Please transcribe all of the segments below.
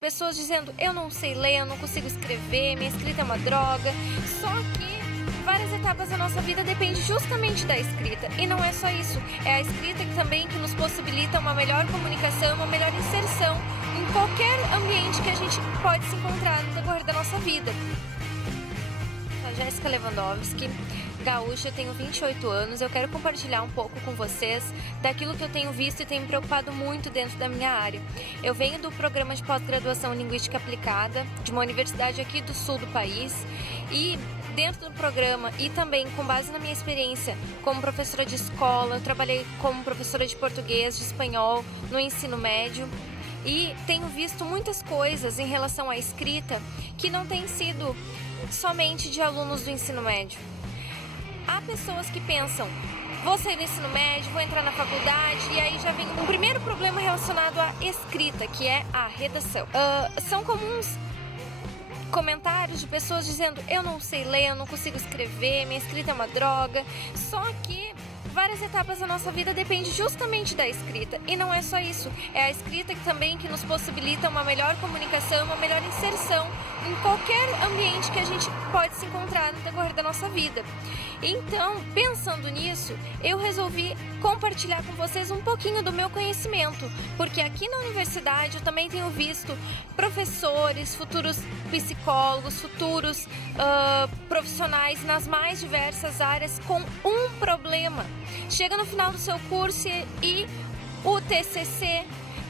Pessoas dizendo, eu não sei ler, eu não consigo escrever, minha escrita é uma droga. Só que várias etapas da nossa vida dependem justamente da escrita. E não é só isso, é a escrita também que nos possibilita uma melhor comunicação, uma melhor inserção em qualquer ambiente que a gente pode se encontrar no decorrer da nossa vida. Sou a Jéssica Lewandowski, gaúcha, eu tenho 28 anos, eu quero compartilhar um pouco com vocês daquilo que eu tenho visto e tenho me preocupado muito dentro da minha área. Eu venho do programa de pós-graduação em Linguística Aplicada, de uma universidade aqui do sul do país, e dentro do programa e também com base na minha experiência como professora de escola, eu trabalhei como professora de português, de espanhol, no ensino médio, e tenho visto muitas coisas em relação à escrita que não têm sido somente de alunos do ensino médio. Há pessoas que pensam, vou sair do ensino médio, vou entrar na faculdade, e aí já vem um primeiro problema relacionado à escrita, que é a redação. São comuns comentários de pessoas dizendo, eu não sei ler, eu não consigo escrever, minha escrita é uma droga. Só que várias etapas da nossa vida dependem justamente da escrita. E não é só isso, é a escrita também que nos possibilita uma melhor comunicação, uma melhor inserção em qualquer ambiente que a gente pode se encontrar no decorrer da nossa vida. Então, pensando nisso, eu resolvi compartilhar com vocês um pouquinho do meu conhecimento, porque aqui na universidade eu também tenho visto professores, futuros psicólogos, futuros profissionais nas mais diversas áreas com um problema. Chega no final do seu curso e o TCC,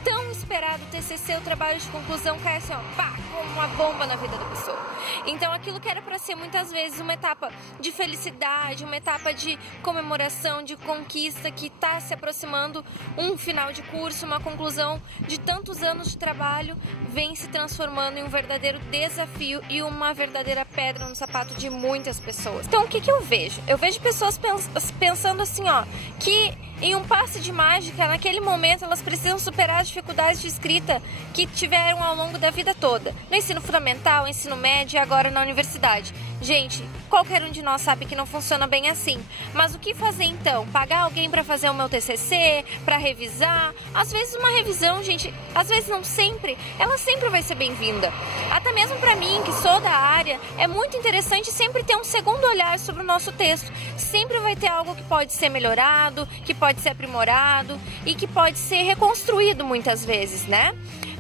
tão esperado TCC, o trabalho de conclusão, cai assim, ó, pá, como uma bomba na vida da pessoa. Então aquilo que era para ser muitas vezes uma etapa de felicidade, uma etapa de comemoração, de conquista, que está se aproximando um final de curso, uma conclusão de tantos anos de trabalho, vem se transformando em um verdadeiro desafio e uma verdadeira pedra no sapato de muitas pessoas. Então o que eu vejo? Eu vejo pessoas pensando assim, ó, que em um passe de mágica, naquele momento, elas precisam superar as dificuldades de escrita que tiveram ao longo da vida toda. No ensino fundamental, ensino médio e agora na universidade. Gente, qualquer um de nós sabe que não funciona bem assim. Mas o que fazer então? Pagar alguém para fazer o meu TCC? Para revisar? Às vezes uma revisão, gente, às vezes não sempre, ela sempre vai ser bem-vinda. Até mesmo para mim, que sou da área, é muito interessante sempre ter um segundo olhar sobre o nosso texto. Sempre vai ter algo que pode ser melhorado, que pode ser aprimorado e que pode ser reconstruído muitas vezes, né?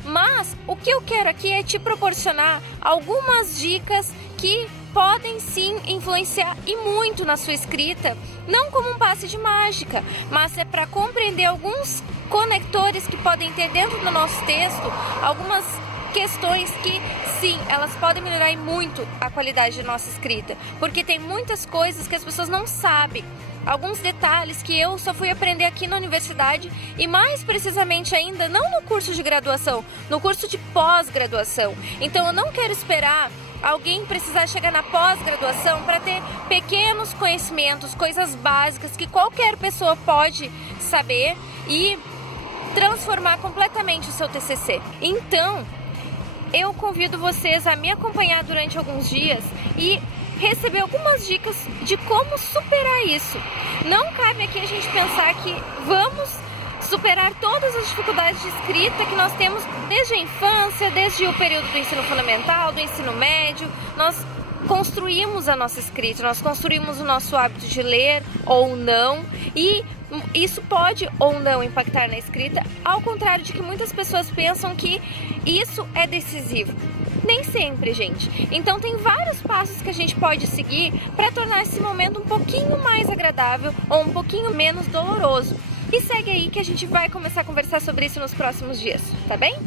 Mas o que eu quero aqui é te proporcionar algumas dicas que podem sim influenciar e muito na sua escrita, não como um passe de mágica, mas é para compreender alguns conectores que podem ter dentro do nosso texto, algumas questões que, sim, elas podem melhorar muito a qualidade de nossa escrita, porque tem muitas coisas que as pessoas não sabem, alguns detalhes que eu só fui aprender aqui na universidade e mais precisamente ainda, não no curso de graduação, no curso de pós-graduação. Então eu não quero esperar alguém precisar chegar na pós-graduação para ter pequenos conhecimentos, coisas básicas que qualquer pessoa pode saber e transformar completamente o seu TCC. Então, eu convido vocês a me acompanhar durante alguns dias e receber algumas dicas de como superar isso. Não cabe aqui a gente pensar que vamos superar todas as dificuldades de escrita que nós temos desde a infância, desde o período do ensino fundamental, do ensino médio. Nós construímos a nossa escrita, nós construímos o nosso hábito de ler ou não, e isso pode ou não impactar na escrita, ao contrário de que muitas pessoas pensam que isso é decisivo. Nem sempre, gente. Então tem vários passos que a gente pode seguir para tornar esse momento um pouquinho mais agradável ou um pouquinho menos doloroso. E segue aí que a gente vai começar a conversar sobre isso nos próximos dias, tá bem?